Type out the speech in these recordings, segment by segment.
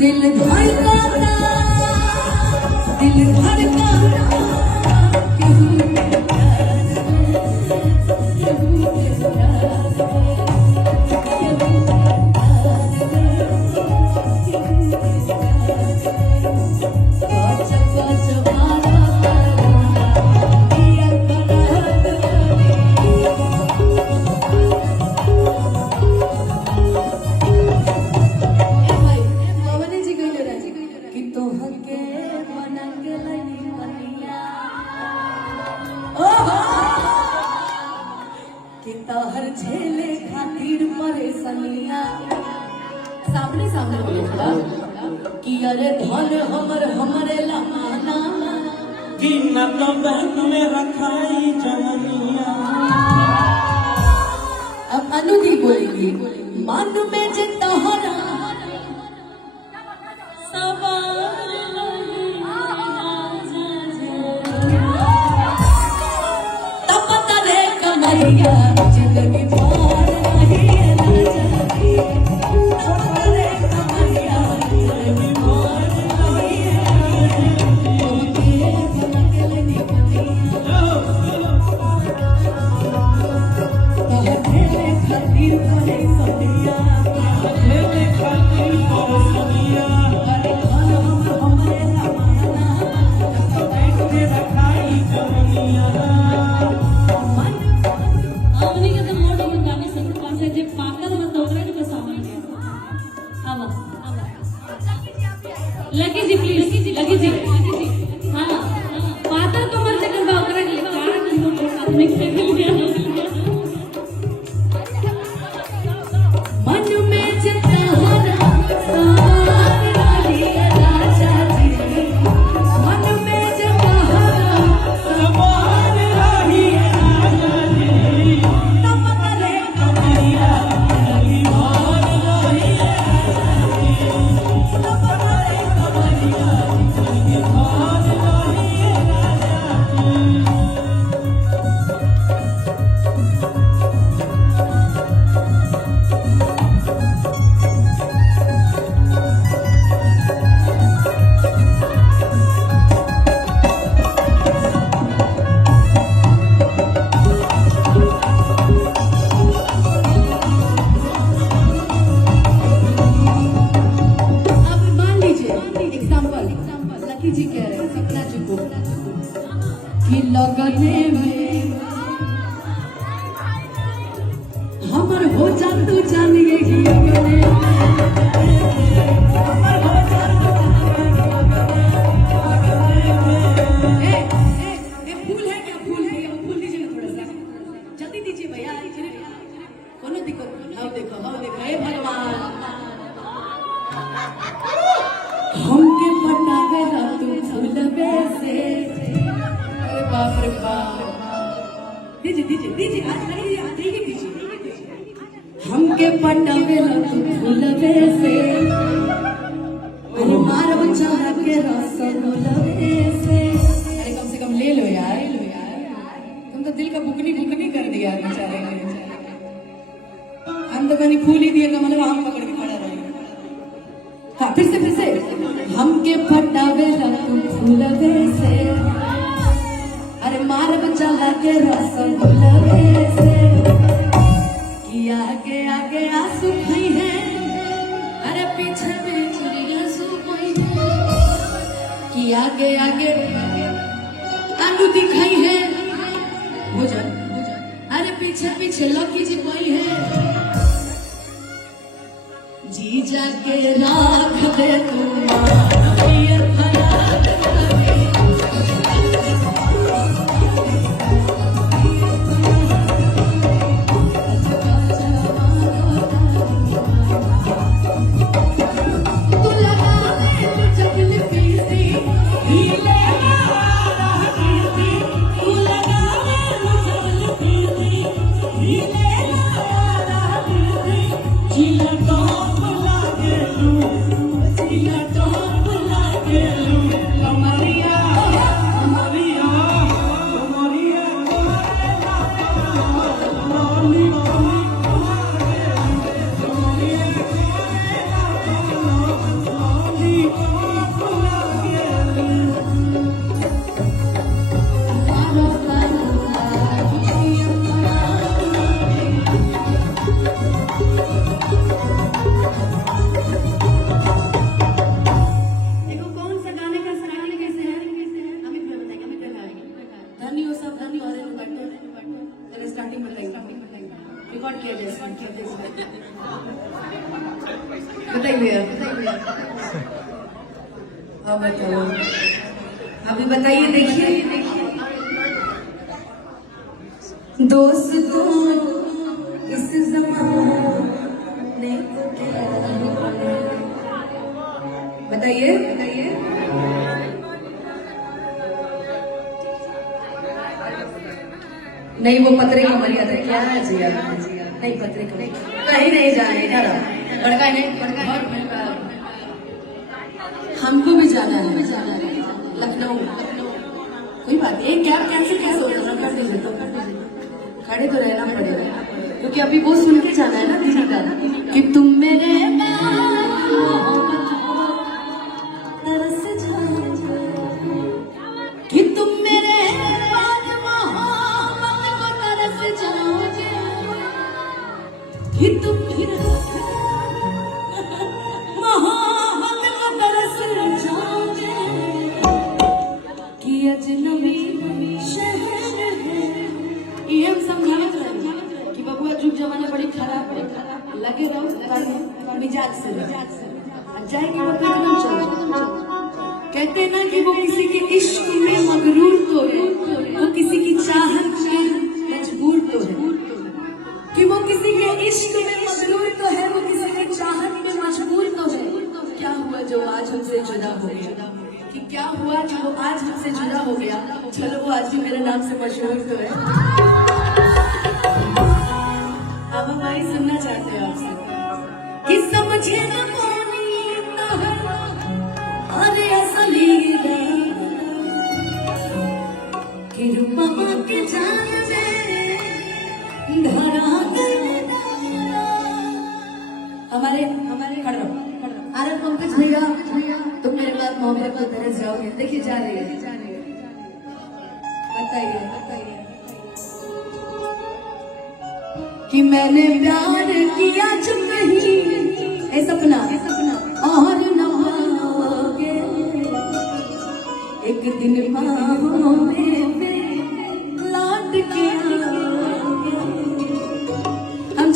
दिल धड़काता दिल धड़काता हर झेले खातिर परेशानियां सामने सामने बोले थोड़ा कि अरे धन हमरे लमाना कि न तो बैंक में रखाई जवनिया। अब अनुदी बोलेगी मन में जे तोहरा कमरिया जिंदगी पार नहीं है छोड़े कमरिया जिंदगी पार नहीं है लकी जी प्लीज लकी जी हाँ पाता कमर से करवा ओकरा के कारण नंबर अपने के लिए मन में जितना सार वाली राजा जी मन में जितना सवार रही राजा जी तब करे कमरिया जिंदगी पार रही तब करे कमरिया जिंदगी पार रही अब मान लीजिए एग्जांपल लकी जी कह रहे हैं सपना जी को कि लगने में हमर हो जा तू जानिए कि लगने फूल है क्या फूल है फूल दीजिए ना थोड़ा सा जल्दी दीजिए भैया कोनो दिक्कत हाँ देखो हे भगवान हमके पटावे ला तू फूलवे से अरे बाप रे बाप दीजिए आज नहीं दीजिए हमके पटावे ला तू फूलवे से अरे मार बच्चा के रसगुल्ले से अरे कम से कम ले लो यार तुम तो दिल का बुकनी कर दिया बेचारे ने हम तो कहीं फूल ही दिए तो मतलब हम पकड़ के खड़ा रहे हाँ फिर से हमके पटावे ला तू फूलवे से अरे मार बच्चा के रसगुल्ले से कि आगे आगे आंसू खाई है अरे पीछे आंसू खाई है कि आगे आगे आलू दिखाई है भोजन अरे पीछे लकी जी कोई है जी जाके राख दे तू बताइए अब बताओ, अभी बताइए, देखिए। दोस्तों इस जमाने को क्या बताइए बताइए। नहीं, वो पत्रे की मर्यादा क्या है जी यार? नहीं, पत्रे को कहीं नहीं जाए, इधर बड़का नहीं, हमको भी जाना है लखनऊ। कोई बात नहीं, क्या कैंसिल कैसे होगा, कर दीजिए तो खड़े तो रहना पड़ेगा, क्योंकि अभी वो सुन के जाना है ना दीदी का कि तुम मेरे तरस जाओ, कि तुम मेरे मोहब्बत को तरस जाओगे, कि तुम मोहब्बत को तरस जाओगे, कि अजनबी शहर है। ये हम समझावत रहे कि बबुआ जुग जमाना बड़ी खराब है, लगे रहो मिजाज से जाएगी वो तो एकदम चल। कहते हैं ना कि वो किसी के इश्क में मगरूर तो है, वो किसी की चाहत में मजबूर तो है, कि वो किसी के इश्क में मगरूर तो है, वो किसी के चाहत में मजबूर तो है। क्या हुआ जो आज हमसे जुदा हो गया, कि क्या हुआ जो वो आज हमसे जुदा हो गया, चलो वो आज भी मेरे नाम से मशहूर तो है। अब हम भाई सुनना चाहते हैं आपसे कि समझे न पानी अरे असली कि रूपा के जान में धरा हमारे खड़ो आनंद पंकज भैया, तुम मेरे बाद मोहब्बत को तरस जाओगे। देखिए जा रही है, बताइए कि मैंने प्यार किया जो कहीं ए सपना और न पाओगे, एक दिन पाओ में लौट के आओगे। हम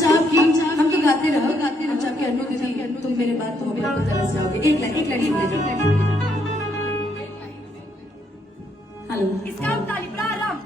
तो गाते रहो, हम चाह के अनु दीदी तुम मेरे बाद मोहब्बत को तरस जाओगे। एक लाइन हेलो, इसका ताली प्रारंभ